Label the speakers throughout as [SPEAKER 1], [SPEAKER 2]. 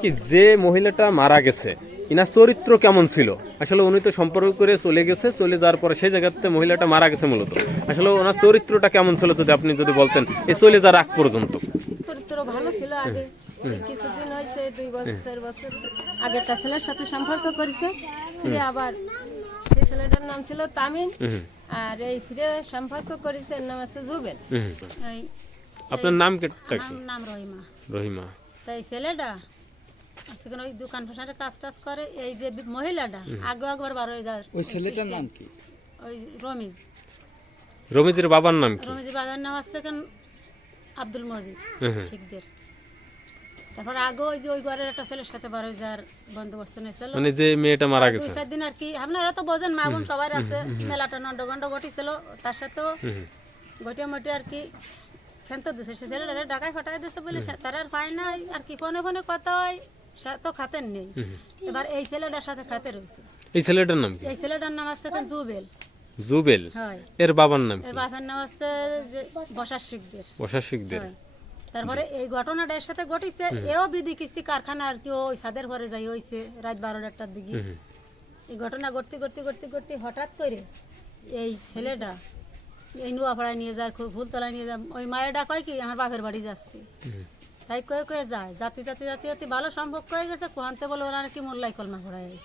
[SPEAKER 1] কি যে মহিলাটা মারা গেছে ইনার চরিত্র কেমন ছিল? আসলে উনি তো সম্পর্ক করে চলে গেছে চলে যাওয়ার পরে সেই জায়গাতে মহিলাটা মারা গেছে মূলত। আসলে ওনার চরিত্রটা কেমন ছিল যদি আপনি যদি বলতেন এই চলে যাওয়ার আগ পর্যন্ত?
[SPEAKER 2] চরিত্র ভালো ছিল আগে। কিছুদিন হয়েছে দুই বছর ছেলের সাথে সম্পর্ক করেছে ফিরে আবার সেই ছেলেটার নাম ছিল তামিম। আর এই ফিরে সম্পর্ক করেছে নাম আছে জুবেল
[SPEAKER 1] আপনার নাম কি
[SPEAKER 2] নাম রহিমা।
[SPEAKER 1] রহিমা।
[SPEAKER 2] তাই ছেলেটা সেখানে ওই দোকান ফাঁসারে কাজ টাজ করে এই যে মহিলাটা আগে একবার বার হয়ে যায়
[SPEAKER 3] ওই ছেলেটার নাম কি?
[SPEAKER 2] ওই রমিজ।
[SPEAKER 1] রমিজের বাবার নাম কি?
[SPEAKER 2] রমিজের বাবার নাম আছে কেন? আব্দুল মজিদ। শিখদের। তারপর আগে ওই যে ওই ঘরের একটা ছেলের সাথে বার হয়ে যাওয়ার বন্দোবস্ত নিয়েছিল।
[SPEAKER 1] মানে যে মেয়েটা মারা গেছে।
[SPEAKER 2] চার দিন আর কি আপনারা তো বোঝেন মা বোন সবার আছে মেলাটা নন্ডগন্ড ঘটিছিল তার সাথেও ঘটিয়া মটি আর কি খেলতে দিছে। সে ছেলেটা ডাকায় ফাটাই দিছে বলে তারা আর পায় না আর কি ফোনে ফোনে কথা হয়। তো খাতেন নেই। এবার এই ছেলেটার সাথে খাতে রয়েছে।
[SPEAKER 1] এই ছেলেটার নাম কি?
[SPEAKER 2] এই ছেলেটার নাম আছে জুবেল।
[SPEAKER 1] জুবেল? এর বাবার নাম
[SPEAKER 2] এর
[SPEAKER 1] কি
[SPEAKER 2] বাপের নাম আছে যে বসার শিখদের।
[SPEAKER 1] প্রশাসকদের
[SPEAKER 2] হয়। তারপরে এই ঘটনাটা এর সাথে ঘটিছে এও বিধি কিস্তি কারখানা আর কি ওই সাদের ঘরে যাই হইছে রাত বারোটার দিকে। এই ঘটনা ঘটতে ঘটতে ঘটতে ঘটতে হঠাৎ করে এই ছেলেটা এই নুয়াপাড়ায় নিয়ে যায় খুব ফুলতলায় নিয়ে যায়। ওই মায়েরটা কয় কি আমার বাপের বাড়ি যাচ্ছি। তাই কয়ে কয়ে যায় জাতি জাতি জাতি জাতি ভালো সম্ভব হয়ে গেছে কোহানতে বলে ওরা নাকি মোল্লাই কলমা গেছে।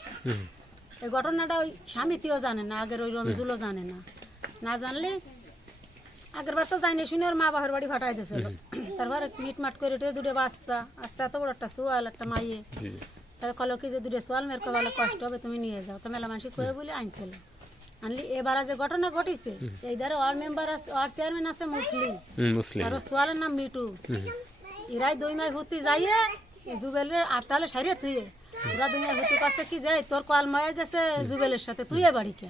[SPEAKER 2] এই ঘটনাটা ওই স্বামীতিও জানে না আগের ওই রমিজুলও জানে না। না জানলে আগের বার তো যাইনি শুনে ওর মা বাপের বাড়ি ফাটাই দিয়েছিল তারপরে মিটমাট করে উঠে দুটো বাচ্চা আচ্ছা এত বড় একটা সোয়াল একটা মাইয়ে। তাই কলো কি যে দুটো সোয়াল মেয়ের কবালে কষ্ট হবে তুমি নিয়ে যাও। তো মেলা মানুষ কয়ে বলে আনছিল। আনলি এবার যে ঘটনা ঘটিছে এই ধারে ওয়ার্ড মেম্বার আছে ওয়ার্ড চেয়ারম্যান আছে মুসলিম।
[SPEAKER 1] মুসলিম।
[SPEAKER 2] আর সোয়ালের নাম মিটু এরাই দুই মাই ভর্তি যাইয়ে জুবেলের আটটালে সারিয়ে থুয়ে ওরা দুই মাই ভর্তি কাছে কি যাই তোর কল মায়ে গেছে জুবেলের সাথে তুই এ বাড়ি কে?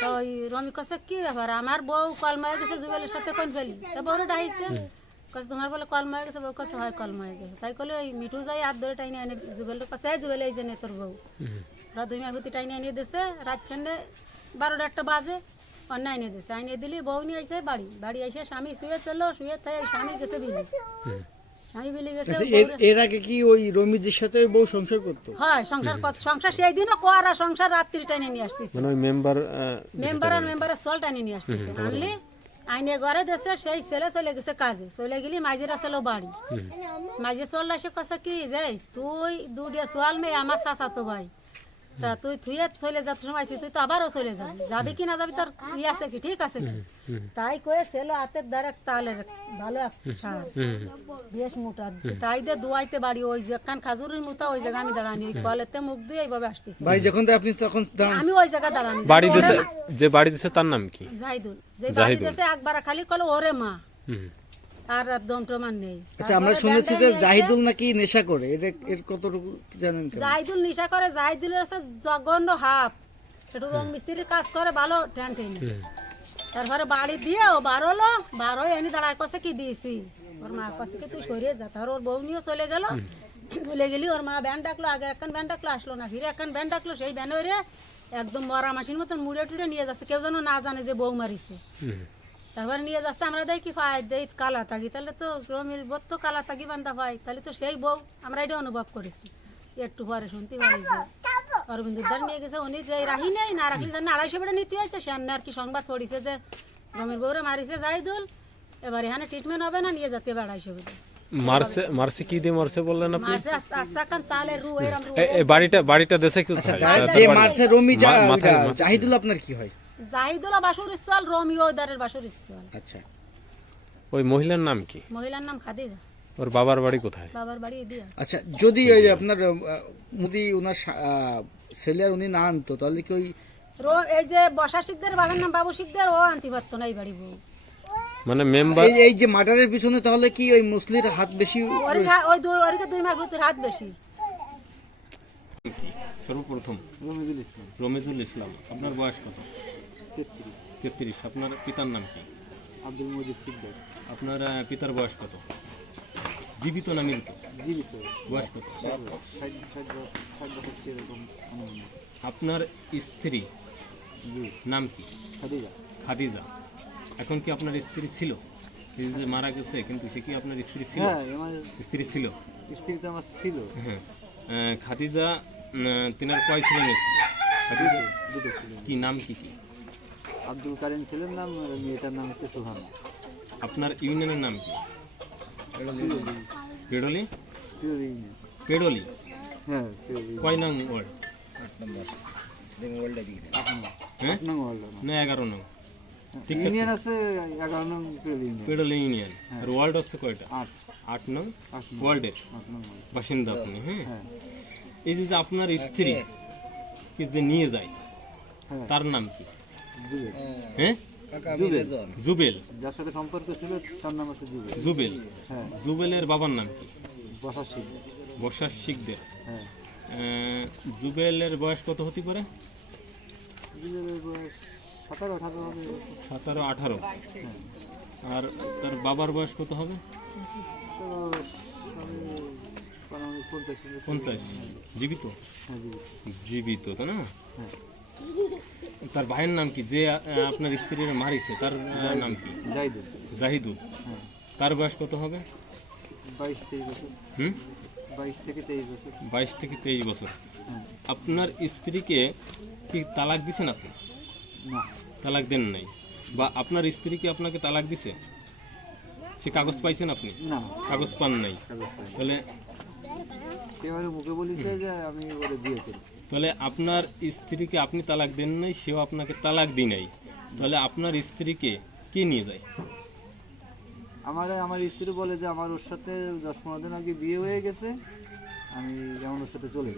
[SPEAKER 2] তো ওই রমি কাছে কি ব্যাপার আমার বউ কল মায়ে গেছে জুবেলের সাথে কোন ফেলি? তো বউরে ডাইছে কাছে তোমার বলে কল মায়ে গেছে বউ কাছে হয় কল মায়ে গেছে। তাই কলে ওই মিঠু যাই হাত ধরে টাইনে এনে জুবেলের কাছে জুবেল এই যে নে তোর বউ। ওরা দুই মাই ভর্তি টাইনে এনে দিছে রাত সন্ধ্যে বারোটা একটা বাজে অন্য আইনে দিছে। আইনে দিলি বউ নিয়ে আইসে বাড়ি। বাড়ি এসে স্বামী শুয়ে ছিল শুয়ে তাই স্বামী গেছে বিলি। স্বামী বিলি গেছে
[SPEAKER 3] আচ্ছা, এর আগে কি ওই রমিজের সাথে বউ সংসার করতো?
[SPEAKER 2] হ্যাঁ সংসার সংসার সেই দিনও কোয়ারা সংসার রাত্রি টাইনে নিয়ে আসতেছে।
[SPEAKER 1] মানে ওই মেম্বার
[SPEAKER 2] মেম্বার আর মেম্বারের সল টাইনে নিয়ে আসতেছে। আনলি আইনে ঘরে দেশে সেই ছেলে চলে গেছে কাজে। চলে গেলি মাঝিরা ছিল বাড়ি। মাঝে চল সে কথা কি যাই তুই দুটো সোয়াল মেয়ে আমার চাচা তো ভাই। তা তুই থুয়ে চলে যাচ্ছ সময় আছিস, তুই তো আবারও চলে যাবি। যাবি কি না যাবি তোর ই আছে কি ঠিক আছে কি? তাই কয়ে ছেলে হাতের দ্বারা তালের ভালো সার। বেশ মোটা। তাই দে দুয়াইতে বাড়ি ওই যে কান খাজুরের মতো ওই জায়গা আমি দাঁড়ানি। ওই কলেতে মুখ দিয়ে এইভাবে আসতেছি।
[SPEAKER 3] বাড়ি যখন আপনি তখন
[SPEAKER 2] আমি ওই জায়গা দাঁড়ানি।
[SPEAKER 1] বাড়ি দিছে যে বাড়ি দিছে তার নাম কি?
[SPEAKER 2] জাহিদুল। যে বাড়ি। গেছে একবার খালি কলো ওরে মা।
[SPEAKER 1] হুম।
[SPEAKER 2] আর দম টমান নেই।
[SPEAKER 3] আচ্ছা আমরা শুনেছি যে জাহিদুল নাকি নেশা করে। এটা এর কতটুকু জানেন
[SPEAKER 2] জাহিদুল নিশা করে জাহিদুলের আছে জঘন্য হাফ একটু রং মিস্ত্রির কাজ করে ভালো ট্যান টেনে তারপরে বাড়ি দিয়ে ও বারোলো বারো এনে দাঁড়ায় কষে কি দিয়েছি? ওর মা কষে কি তুই সরিয়ে যা? তার ওর বউ নিয়ে চলে গেল। চলে গেলি ওর মা ব্যান ডাকলো আগে একখান ব্যান ডাকলো আসলো না ফিরে একখান ব্যান ডাকলো সেই ব্যান ওরে একদম মরা মাসির মতন মুড়ে টুড়ে নিয়ে যাচ্ছে। কেউ যেন না জানে যে বউ মারিছে। তারপরে নিয়ে যাচ্ছে আমরা দেখি পাই দেই কালা তাগি তাহলে তো রমির বোধ তো কালা তাগি বান্ধা পাই তাহলে তো সেই বউ আমরা এটা অনুভব করেছি। একটু পরে শুনতে পারি যে অরবিন্দ উদ্ধার নিয়ে গেছে উনি যে রাহি নেই না রাখলে জানি আড়াইশো বেড়ে নিতে হয়েছে সে আর কি সংবাদ পড়িছে যে রমির বউরে মারিছে জাহিদুল এবার এখানে ট্রিটমেন্ট হবে না নিয়ে যেতে হবে আড়াইশো বেড়ে
[SPEAKER 1] মারছে মারছে কি দিয়ে মারছে বললেন আপনি?
[SPEAKER 2] আচ্ছা
[SPEAKER 1] বাড়িটা বাড়িটা দেশে কি
[SPEAKER 3] আচ্ছা মারছে রমি জাহিদুল আপনার কি হয়?
[SPEAKER 2] জাহিদুল বাসুর ইসল রমিও দারের বাসুর ইসল
[SPEAKER 3] আচ্ছা।
[SPEAKER 1] ওই মহিলার নাম কি?
[SPEAKER 2] মহিলার নাম খাদিজা।
[SPEAKER 1] ওর বাবার বাড়ি কোথায়?
[SPEAKER 2] বাবার বাড়ি দিয়া
[SPEAKER 3] আচ্ছা যদি ওই যে আপনার যদি ওনার সা- আহ, উনি না আনতো তাহলে কি ওই
[SPEAKER 2] রো- এই যে বসা শিকদের বাবার নাম বাবু শিকদের ও আনতে পারতো না এই বাড়ি বউ।
[SPEAKER 1] মানে মেম্বার
[SPEAKER 3] এই এই যে মার্ডারের পিছনে তাহলে কি ওই মুসলির হাত বেশি
[SPEAKER 2] ঘা- ওই দুই ওরকে দুই মাস হাত বেশি।
[SPEAKER 1] সর্বপ্রথম রমিজুল ইসলাম। রমিজুল ইসলাম আপনার বয়স কত? তেত্রিশ। আপনার পিতার নাম কি?
[SPEAKER 3] আব্দুল মজিদ সিকদার
[SPEAKER 1] আপনার পিতার বয়স কত? জীবিত না মৃত?
[SPEAKER 3] জীবিত।
[SPEAKER 1] বয়স কত? আপনার স্ত্রী নাম কি?
[SPEAKER 3] খাদিজা।
[SPEAKER 1] খাদিজা। এখন কি আপনার স্ত্রী ছিল? যে মারা গেছে কিন্তু সে কি আপনার স্ত্রী ছিল?
[SPEAKER 4] হ্যাঁ
[SPEAKER 1] স্ত্রী ছিল?
[SPEAKER 4] স্ত্রী তো আমার ছিল।
[SPEAKER 1] হ্যাঁ। খাদিজা তিনার কয় ছিলেন স্ত্রী? খাদিজা
[SPEAKER 4] দুটো ছিল
[SPEAKER 1] কি নাম কি কি?
[SPEAKER 4] আব্দুল কারিম ছিলেন নাম আর মেয়েটার নাম হচ্ছে সোহান।
[SPEAKER 1] আপনার ইউনিয়নের নাম কি? পেডলি।
[SPEAKER 4] পিওর ইউনিয়ন।
[SPEAKER 1] পেডলি?
[SPEAKER 4] হ্যাঁ পিওর
[SPEAKER 1] কয় নং ওয়ার্ড?
[SPEAKER 4] আট নং।
[SPEAKER 1] হ্যাঁ?
[SPEAKER 4] আট নং ওয়ার্ল্ড
[SPEAKER 1] না। এগারো নং। ঠিক আছে।
[SPEAKER 4] ইউনিয়ন আছে এগারো নং পিওর ইউনিয়ন।
[SPEAKER 1] পেডলি ইউনিয়ন। আর ওয়ার্ড হচ্ছে কয়টা?
[SPEAKER 4] আট।
[SPEAKER 1] আট নং?
[SPEAKER 4] আট নং।
[SPEAKER 1] ওয়ার্ডের?
[SPEAKER 4] আট নং ওয়ার্ল্ড
[SPEAKER 1] বাসিন্দা আপনি হ্যাঁ?
[SPEAKER 4] হ্যাঁ।
[SPEAKER 1] এই যে আপনার স্ত্রী কি? যে নিয়ে যায়
[SPEAKER 4] হ্যাঁ।
[SPEAKER 1] তার নাম কি? হ্যাঁ?
[SPEAKER 4] জুবেল।
[SPEAKER 1] জুবেল।
[SPEAKER 4] যার সাথে সম্পর্ক ছিল তার নাম হচ্ছে জুবেল।
[SPEAKER 1] জুবেল।
[SPEAKER 4] হ্যাঁ।
[SPEAKER 1] জুবেলের বাবার নাম কি?
[SPEAKER 4] বসার
[SPEAKER 1] শিখদের
[SPEAKER 4] হ্যাঁ।
[SPEAKER 1] জুবেলের বয়স কত হতে পারে?
[SPEAKER 4] জুবেলের বয়স সতেরো আঠারো
[SPEAKER 1] সতেরো আঠারো।
[SPEAKER 4] হ্যাঁ।
[SPEAKER 1] আর তার বাবার বয়স কত হবে
[SPEAKER 4] পঞ্চাশ।
[SPEAKER 1] জীবিত?
[SPEAKER 4] হ্যাঁ
[SPEAKER 1] জীবিত। তো না?
[SPEAKER 4] হ্যাঁ।
[SPEAKER 1] তার ভাইয়ের নাম কি? যে আপনার স্ত্রীর মারিছে তার নাম কি? জাহিদুল।
[SPEAKER 4] হ্যাঁ।
[SPEAKER 1] তার বয়স কত হবে?
[SPEAKER 4] বাইশ থেকে তেইশ বছর।
[SPEAKER 1] আপনার স্ত্রীকে কি তালাক দিছেন আপনি?
[SPEAKER 4] না।
[SPEAKER 1] তালাক দেন নাই। বা আপনার স্ত্রী কি আপনাকে তালাক দিছে? সে কাগজ পাইছেন আপনি? কাগজ পান নাই। তাহলে
[SPEAKER 4] মুখে যে আমি ওরে বিয়ে করি
[SPEAKER 1] তাহলে আপনার স্ত্রীকে আপনি তালাক দেন নাই সেও আপনাকে তালাক দি নাই। তাহলে আপনার স্ত্রীকে কে নিয়ে যায়?
[SPEAKER 4] আমার আমার স্ত্রী বলে যে আমার ওর সাথে দশ পনেরো দিন আগে বিয়ে হয়ে গেছে আমি যেমন ওর সাথে চলে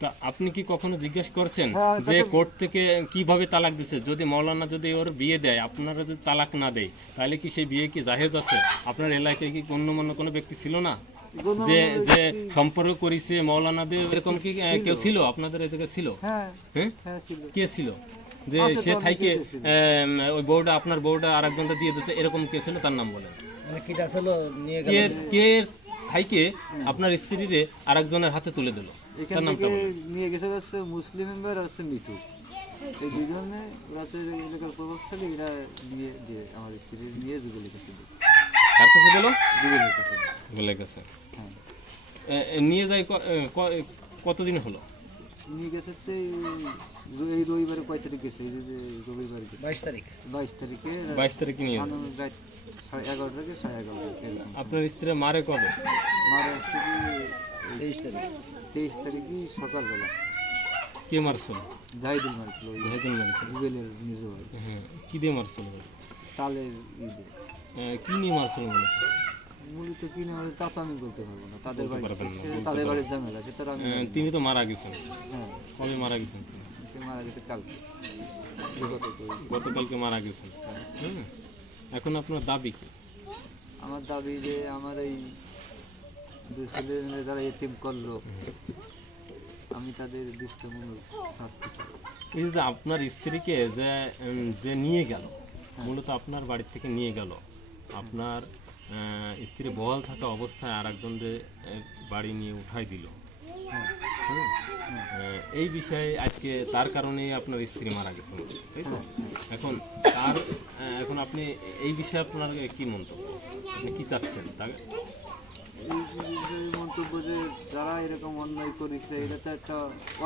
[SPEAKER 1] তা আপনি কি কখনো জিজ্ঞেস করছেন
[SPEAKER 4] হ্যাঁ,
[SPEAKER 1] যে কোর্ট থেকে কীভাবে তালাক দিছে? যদি মৌলানা যদি ওর বিয়ে দেয় আপনারা যদি তালাক না দেয় তাহলে কি সেই বিয়ে কি জাহেজ আছে? আপনার এলাকায় কি গণ্যমান্য কোনো ব্যক্তি ছিল না? যে যে সম্পর্ক করেছে মৌলানাদের এরকম কি কেউ ছিল? আপনাদের এই জায়গায় ছিল?
[SPEAKER 4] হ্যাঁ।
[SPEAKER 1] হ্যাঁ?
[SPEAKER 4] হ্যাঁ ছিল।
[SPEAKER 1] কে ছিল? যে সে থাইকে ওই বউটা আপনার বউটা আরেকজনটা দিয়ে দিচ্ছে এরকম কে ছিল? তার নাম বলেন। কে কে থাইকে আপনার স্ত্রীরে আরেকজনের হাতে তুলে দিল? তার নামটা
[SPEAKER 4] নিয়ে গেছে হচ্ছে মুসলিম মেম্বার আর হচ্ছে মিঠু। এই দুজনে ওরা হচ্ছে এলাকার প্রভাবশালী এরা নিয়ে দিয়ে আমার স্ত্রী নিয়ে যুগলি দিল
[SPEAKER 1] কার কাছে দিল
[SPEAKER 4] যুগলের কাছে দিল।
[SPEAKER 1] বলে গেছে।
[SPEAKER 4] হ্যাঁ
[SPEAKER 1] এ, এ, নিয়ে যায় ক- ক- এ, কতদিন হলো?
[SPEAKER 4] নিয়ে গেছে এই- রবিবারে কয় তারিখ গেছে? এই যে রবিবার
[SPEAKER 3] বাইশ তারিখ।
[SPEAKER 4] বাইশ তারিখে
[SPEAKER 1] বাইশ তারিখে নিয়ে।
[SPEAKER 4] আনুমানিক রাত সাড়ে এগারো থেকে সাড়ে এগারো তারিখ
[SPEAKER 1] আপনার স্ত্রী মারে কবে?
[SPEAKER 4] মারা হচ্ছে কি
[SPEAKER 3] তেইশ তারিখ।
[SPEAKER 4] তেইশ তারিখই সকালবেলা।
[SPEAKER 1] কে মারছিল?
[SPEAKER 4] জাহিদুল মারছিল
[SPEAKER 1] জাহেদুল মারছিল।
[SPEAKER 4] জুবেলের নিজ ভাই
[SPEAKER 1] হ্যাঁ কি দিয়ে মারছিল?
[SPEAKER 4] তালের ঈদে
[SPEAKER 1] এ, কি নিয়ে মারছিল মূলত
[SPEAKER 4] কি তা তো আমি বলতে পারব না তাদের বাড়ি বাড়ির ঝামেলা সেটা আমি
[SPEAKER 1] তিনি তো মারা গেছেন।
[SPEAKER 4] হ্যাঁ।
[SPEAKER 1] কবে মারা গেছেন?
[SPEAKER 4] সে মারা গেছে কালকে।
[SPEAKER 1] গতকালকে মারা গেছেন। হুম। এখন আপনার দাবি কি?
[SPEAKER 4] আমার দাবি যে আমার এই দুই ছেলে যারা এটিম করল আমি তাদের দৃষ্টিমূলক শাস্তি
[SPEAKER 1] এই যে আপনার স্ত্রীকে যে যে নিয়ে গেল মূলত আপনার বাড়ি থেকে নিয়ে গেল আপনার স্ত্রী বহাল থাকা অবস্থায় আর একজন যে বাড়ি নিয়ে উঠাই দিল? এই বিষয়ে আজকে তার কারণেই আপনার স্ত্রী মারা গেছে তাই তো? এখন তার এখন আপনি এই বিষয়ে আপনার কি মন্তব্য? আপনি কি চাচ্ছেন তা
[SPEAKER 4] এই মন্তব্য যে যারা এরকম অন্যায় করেছে, এটা তো একটা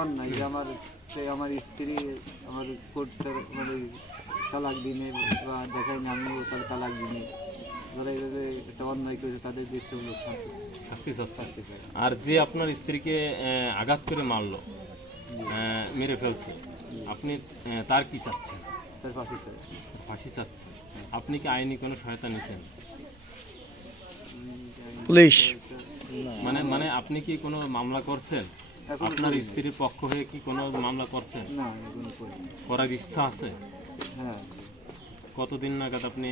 [SPEAKER 4] অন্যায় যে আমার, সে আমার স্ত্রী আমার কোর্ট মানে তালাক দিনে বা দেখায় না আমিও তার তালাক দিনে যারা এইভাবে একটা অন্যায় করেছে তাদের দৃষ্টিমূলক শাস্তি।
[SPEAKER 1] শাস্তি আর যে আপনার স্ত্রীকে আঘাত করে মারলো মেরে ফেলছে আপনি তার কি চাচ্ছেন?
[SPEAKER 4] তার ফাঁসি
[SPEAKER 1] চাচ্ছেন। আপনি কি আইনি কোনো সহায়তা নিছেন
[SPEAKER 3] পুলিশ।
[SPEAKER 1] মানে মানে আপনি কি কোনো মামলা করছেন? আপনার। স্ত্রীর পক্ষ হয়ে কি কোনো মামলা করছেন। করার ইচ্ছা আছে?
[SPEAKER 4] হ্যাঁ।
[SPEAKER 1] কতদিন নাগাদ আপনি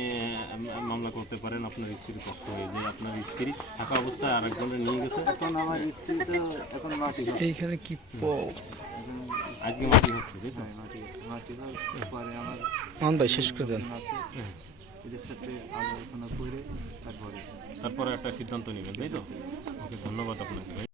[SPEAKER 1] মামলা করতে পারেন? আপনার স্ত্রীর পক্ষ হয়ে যে আপনার স্ত্রী থাকা অবস্থায় আরেকজনের নিয়ে গেছে?
[SPEAKER 4] এখন আমার স্ত্রী তো এখন মাটি
[SPEAKER 3] এইখানে কি
[SPEAKER 1] আজকে মাটি হচ্ছে তাই তো?
[SPEAKER 4] হ্যাঁ মাটি মাটি পরে আমার
[SPEAKER 3] মান ভাই শেষ করে দেন।
[SPEAKER 4] এদের সাথে আলোচনা করে তারপরে
[SPEAKER 1] তারপরে একটা সিদ্ধান্ত নেবেন তাই তো? ওকে ধন্যবাদ আপনাকে